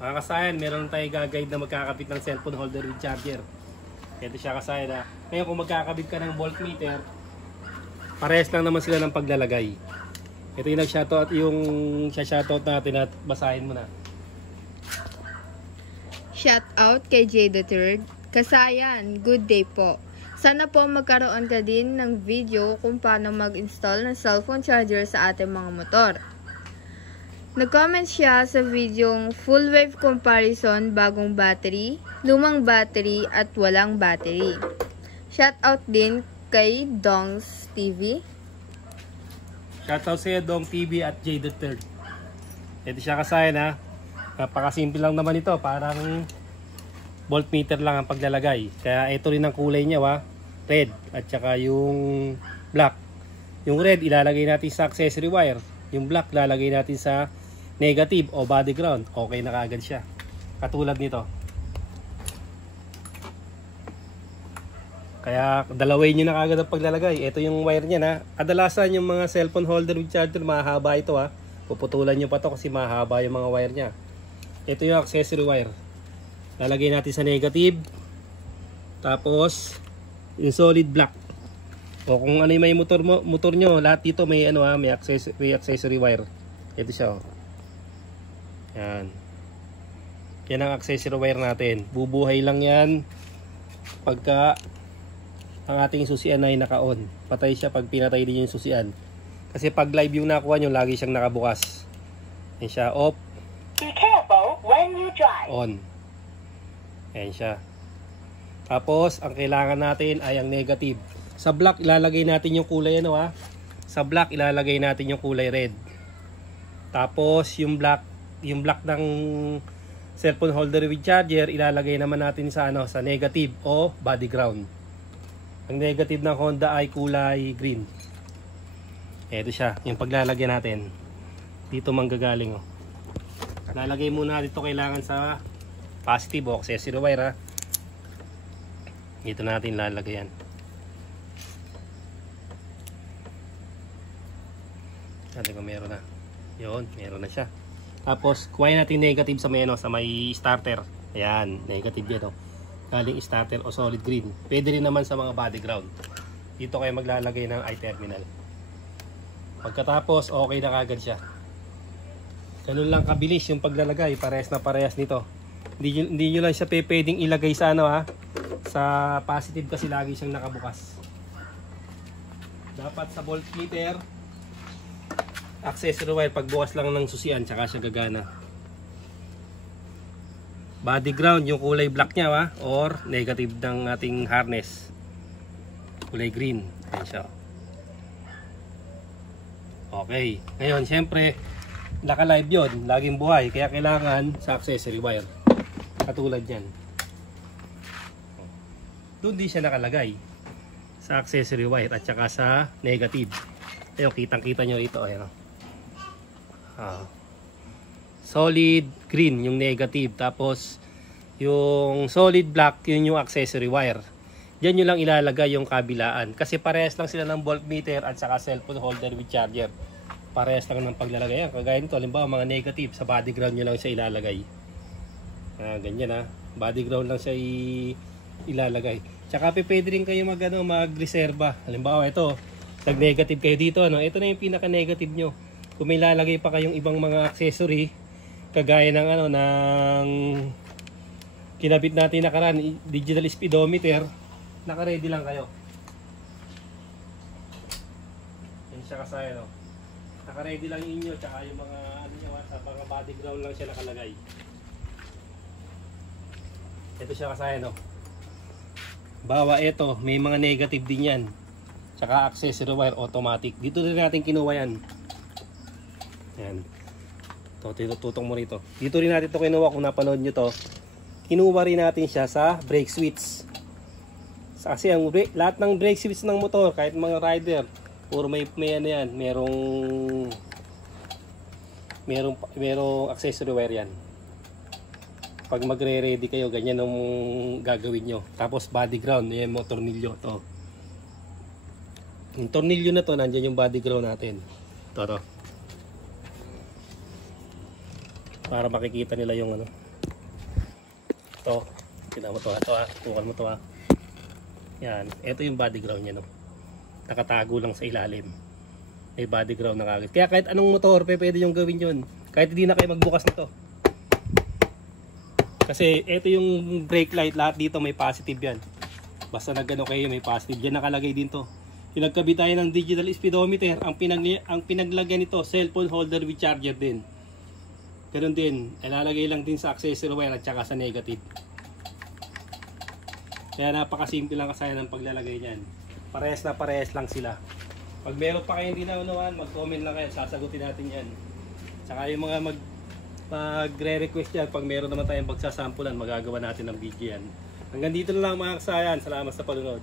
Mga kasayan, meron tayong gagawid na magkakabit ng cellphone holder with charger. Ito siya kasayan na. Ngayon kung magkakabit ka ng voltmeter, parehas lang naman sila ng paglalagay. Ito yung nag-shoutout, yung shoutout natin at basahin mo na. Shoutout kay J. III. Kasayan, good day po. Sana po magkaroon ka din ng video kung paano mag-install ng cellphone charger sa ating mga motor. Nag-comment siya sa videong full wave comparison, bagong battery, lumang battery at walang battery. Shoutout din kay Dongs TV. Shoutout sa iyo, Dong TV at J. III. Ito siya kasayan ha. Napakasimple lang naman ito. Parang voltmeter lang ang paglalagay. Kaya ito rin ang kulay niya ha. Red at saka yung black. Yung red ilalagay natin sa accessory wire. Yung black lalagay natin sa negative o body ground. Okay na kaagad siya. Katulad nito. Kaya dalawin nyo na kaagad ang paglalagay. Ito yung wire niya na. Kadalasan yung mga cellphone holder with charger mahaba ito ha. Puputulan nyo pa to kasi mahaba yung mga wire niya. Ito yung accessory wire. Lalagay natin sa negative. Tapos yung solid black. O kung ano yung may motor nyo, lahat dito may ano ha, may accessory wire. Ito siya oh. Yan. Yan ang accessory wire natin. Bubuhay lang yan pagka ang ating susian ay naka-on. Patay siya pag pinatay din yung susian. Kasi pag live yung nakuha nyo, lagi siyang nakabukas. Yan siya, off. Be careful when you drive. On. Yan siya. Tapos, ang kailangan natin ay ang negative. Sa black, ilalagay natin yung kulay ano ha. Sa black, ilalagay natin yung kulay red. Tapos, yung black ng cellphone holder with charger, ilalagay naman natin sa ano, sa negative o body ground. Ang negative ng Honda ay kulay green. Ito siya, yung paglalagyan natin. Dito manggagaling oh. Lalagay muna dito kailangan sa positive o accessory wire ha. Dito natin lalagyan. Natin kung meron na. Yun, meron na siya. Tapos, kuhain natin negative sa may, ano, sa may starter. Ayan, negative yan. Oh. Galing starter o solid green. Pwede rin naman sa mga body ground. Dito kayo maglalagay ng i-terminal. Pagkatapos, okay na kagad siya. Ganun lang kabilis yung paglalagay. Parehas na parehas nito. Hindi nyo lang siya pwedeng ilagay sa ano ha. Sa positive kasi lagi siyang nakabukas. Dapat sa voltmeter, accessory wire pagbukas lang ng susian tsaka siya gagana. Body ground yung kulay black niya ha, or negative ng ating harness kulay green. Ayan siya. Okay, ngayon syempre naka live yun, laging buhay, kaya kailangan sa accessory wire katulad yan. Doon din siya nakalagay sa accessory wire at saka sa negative. Ayun, kitang kita nyo rito. Ayan. Solid green yung negative, tapos yung solid black yun yung accessory wire. Diyan nyo lang ilalagay yung kabilaan kasi parehas lang sila ng voltmeter at saka cellphone holder with charger. Parehas lang ng paglalagay. Ayan, kagaya nito, halimbawa mga negative sa body ground nyo lang siya ilalagay. Ganyan ha, body ground lang siya ilalagay. Tsaka pwede rin kayo mag-reserva. Halimbawa ito, nag-negative kayo dito, ano? Ito na yung pinaka-negative nyo. Kung may lalagay pa kayong ibang mga accessory, kagaya ng ano, ng kinabit natin nakaraan, digital speedometer, naka-ready lang kayo. Yan siya kasaya, no? Naka-ready lang inyo, tsaka yung mga ano nyo, sa mga body ground lang siya nakalagay. Ito siya kasaya, no? Bawa ito, may mga negative din yan. Tsaka accessory wire automatic. Dito rin natin kinuha yan. Yan. Ito, tutong mo rito. Dito rin natin ito kinuha kung napanood nyo to. Kinuha rin natin siya sa brake switch. Kasi ang lahat ng brake switch ng motor, kahit mga rider, puro may ano yan, merong accessory wire yan. Pag magre-ready kayo, ganyan ang gagawin nyo. Tapos body ground, yan mo tornilyo to. Yung tornilyo na to, nandiyan yung body ground natin. To. Para makikita nila yung ano, ito. Tignan mo to ha. Tukan mo to ha. Yan. Ito yung body ground niya, no. Nakatago lang sa ilalim. May body ground na kagad. Kaya kahit anong motor, pwede yung gawin yun. Kahit hindi na kayo magbukas nito. Kasi ito yung brake light. Lahat dito may positive yan. Basta nagano kayo, may positive. Yan nakalagay din to. Pinagkabit tayo ng digital speedometer. Ang pinaglagyan nito, cellphone holder with charger din. Ganun din. Ilalagay lang din sa accessory wire at saka sa negative. Kaya napakasimple lang kasaya ng paglalagay niyan. Parehas lang sila. Pag meron pa kayong hindi naunawaan, mag-comment lang kayo. Sasagutin natin yan. Tsaka yung mga magre-request yan, pag meron naman tayong pagsasampulan, magagawa natin ng video yan. Hanggang dito na lang mga kasayan. Salamat sa panonood.